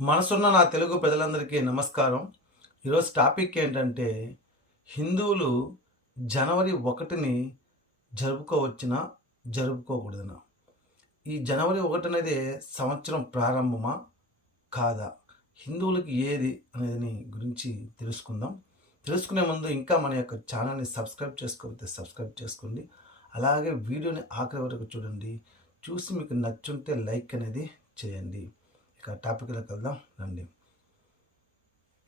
మనసున్న నా తెలుగు ప్రజలందరికీ నమస్కారం. ఈరోజు టాపిక్ ఏంటంటే హిందువులు జనవరి ఒకటిని జరుపుకోవచ్చునా జరుపుకోకూడదునా? ఈ జనవరి ఒకటి అనేది సంవత్సరం ప్రారంభమా కాదా? హిందువులకి ఏది అనేది గురించి తెలుసుకుందాం. తెలుసుకునే ముందు ఇంకా మన యొక్క ఛానల్ని సబ్స్క్రైబ్ చేసుకోకపోతే సబ్స్క్రైబ్ చేసుకోండి. అలాగే వీడియోని ఆఖరి వరకు చూడండి. చూసి మీకు నచ్చుంటే లైక్ అనేది చేయండి. టాపిక్లోకి వెళ్దాం. రండి.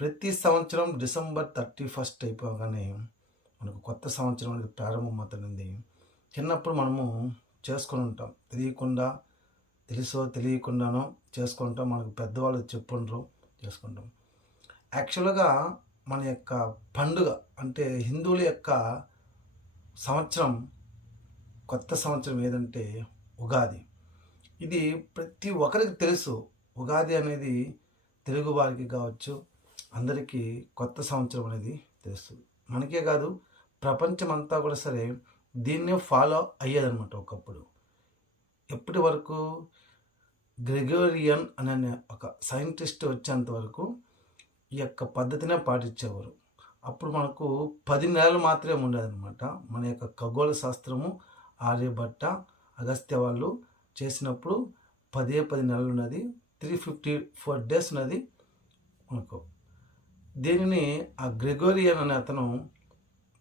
ప్రతి సంవత్సరం డిసెంబర్ థర్టీ ఫస్ట్ అయిపోగానే మనకు కొత్త సంవత్సరం అనేది ప్రారంభమవుతుంది చిన్నప్పుడు మనము చేసుకొని ఉంటాం. తెలియకుండా తెలుసో తెలియకుండానో చేసుకుంటాం. మనకు పెద్దవాళ్ళు చెప్పుండ్రు చేసుకుంటాం. యాక్చువల్గా మన యొక్క పండుగ అంటే హిందువుల యొక్క సంవత్సరం కొత్త సంవత్సరం ఏదంటే ఉగాది. ఇది ప్రతి ఒక్కరికి తెలుసు. ఉగాది అనేది తెలుగు వారికి కావచ్చు అందరికీ కొత్త సంవత్సరం అనేది తెలుస్తుంది. మనకే కాదు ప్రపంచం అంతా కూడా సరే దీన్నే ఫాలో అయ్యేదనమాట ఒకప్పుడు. ఎప్పటి వరకు గ్రెగోరియన్ అనే ఒక సైంటిస్ట్ వచ్చేంత వరకు ఈ యొక్క పద్ధతినే పాటించేవారు. అప్పుడు మనకు పది నెలలు మాత్రమే ఉండేదన్నమాట. మన యొక్క ఖగోళ శాస్త్రము ఆర్యభట్ట అగస్త్య వాళ్ళు చేసినప్పుడు పదే పది నెలలు ఉన్నది. త్రీ ఫిఫ్టీ ఫోర్ డేస్ ఉన్నది మనకు దీనిని ఆ గ్రెగోరియన్ అనే అతను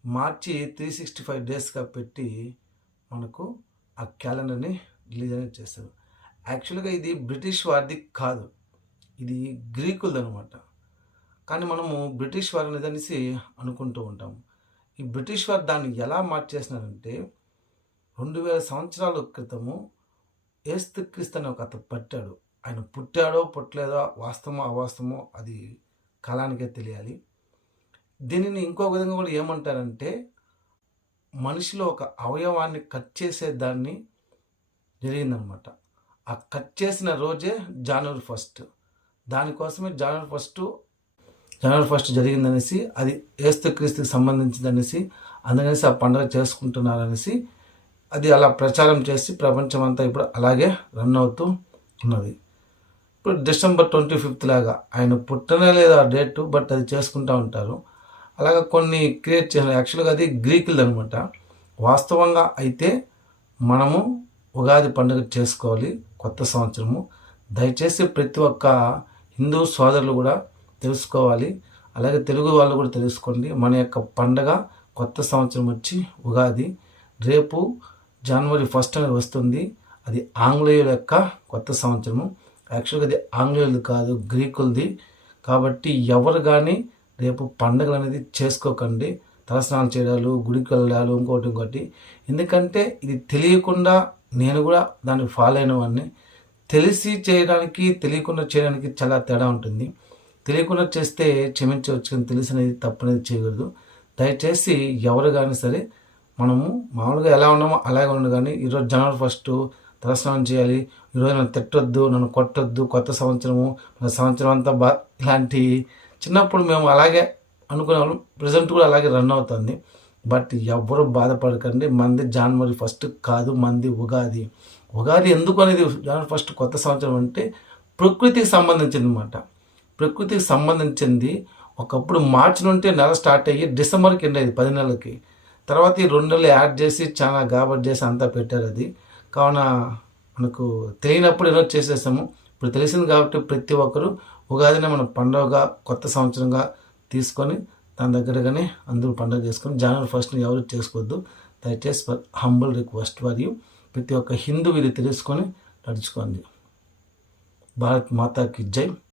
మార్చి త్రీ సిక్స్టీ ఫైవ్ డేస్గా పెట్టి మనకు ఆ క్యాలెండర్ని రిలీజ్ అనేది చేస్తారు యాక్చువల్గా ఇది బ్రిటిష్ వారిది కాదు. ఇది గ్రీకులది అనమాట కానీ మనము బ్రిటిష్ వారు అనేసి అనుకుంటూ ఉంటాము. ఈ బ్రిటిష్ వారు దాన్ని ఎలా మార్చేసినారంటే రెండు వేల సంవత్సరాల క్రితము ఏస్తు క్రిస్తు అనే ఒక అతను పట్టాడు. ఆయన పుట్టాడో పుట్టలేదో వాస్తవమో అవాస్తవమో అది కాలానికే తెలియాలి. దీనిని ఇంకో విధంగా కూడా ఏమంటారంటే మనిషిలో ఒక అవయవాన్ని కట్ చేసే దాన్ని జరిగిందనమాట. ఆ కట్ చేసిన రోజే జనవరి ఫస్ట్ దానికోసమే జనవరి ఫస్ట్ జనవరి ఫస్ట్ జరిగిందనేసి అది ఏస్తు క్రీస్తుకి సంబంధించిందనేసి అందుకనేసి ఆ పండుగ చేసుకుంటున్నారనేసి అది అలా ప్రచారం చేసి ప్రపంచం అంతా ఇప్పుడు అలాగే రన్ అవుతూ ఉన్నది. ఇప్పుడు డిసెంబర్ ట్వంటీ ఫిఫ్త్ లాగా ఆయన పుట్టనే లేదు ఆ డేట్ బట్ అది చేసుకుంటూ ఉంటారు. అలాగే కొన్ని క్రియేట్ చేసిన యాక్చువల్గా అది గ్రీకులది అనమాట వాస్తవంగా అయితే మనము ఉగాది పండుగ చేసుకోవాలి కొత్త సంవత్సరము. దయచేసి ప్రతి ఒక్క హిందూ సోదరులు కూడా తెలుసుకోవాలి. అలాగే తెలుగు వాళ్ళు కూడా తెలుసుకోండి. మన యొక్క పండగ కొత్త సంవత్సరం వచ్చి ఉగాది. రేపు జనవరి ఫస్ట్ అనేది వస్తుంది. అది ఆంగ్లేయుల యొక్క కొత్త సంవత్సరము. యాక్చువల్గా అది ఆంగ్లేయులది కాదు గ్రీకులది. కాబట్టి ఎవరు కానీ రేపు పండుగలు అనేది చేసుకోకండి. తలస్నానం చేయడాలు గుడికి వెళ్ళాలి ఇంకోటి ఇంకోటి. ఎందుకంటే ఇది తెలియకుండా నేను కూడా దాన్ని ఫాలో అయిన వాడిని. తెలిసి చేయడానికి తెలియకుండా చేయడానికి చాలా తేడా ఉంటుంది. తెలియకుండా చేస్తే క్షమించవచ్చు కానీ తెలిసినది తప్పనేది చేయకూడదు. దయచేసి ఎవరు కానీ సరే మనము మామూలుగా ఎలా ఉన్నామో అలాగే ఉండు కానీ ఈరోజు జనవరి ఫస్ట్ తలస్నానం చేయాలి. ఈరోజు నన్ను తిట్టొద్దు నన్ను కొట్టొద్దు కొత్త సంవత్సరము మన సంవత్సరం అంతా బా ఇలాంటి చిన్నప్పుడు మేము అలాగే అనుకునే వాళ్ళం ప్రజెంట్ కూడా అలాగే రన్ అవుతుంది. బట్ ఎవ్వరు బాధపడకండి. మంది జనవరి ఫస్ట్ కాదు మంది ఉగాది. ఉగాది ఎందుకు అనేది జనవరి ఫస్ట్ కొత్త సంవత్సరం అంటే ప్రకృతికి సంబంధించింది అనమాట ప్రకృతికి సంబంధించింది. ఒకప్పుడు మార్చి నుండి నెల స్టార్ట్ అయ్యి డిసెంబర్కి ఎండ్ అయ్యేది పది నెలలకి. తర్వాత ఈ రెండు నెలలు యాడ్ చేసి చాలా గాబట్ చేసి అంతా పెట్టారు అది. కావున మనకు తెలియనప్పుడు ఎన్నో చేసేసాము ఇప్పుడు తెలిసింది కాబట్టి ప్రతి ఒక్కరూ ఉగాదిని మనం పండుగగా కొత్త సంవత్సరంగా తీసుకొని దాని దగ్గరగానే అందరూ పండుగ చేసుకొని జనవరి ఫస్ట్ని ఎవరు చేసుకోవద్దు. దయచేసి హంబుల్ రిక్వెస్ట్ మరియు ప్రతి ఒక్క హిందూ ఇది తెలుసుకొని నడుచుకోండి. భారత్ మాతాకి జై.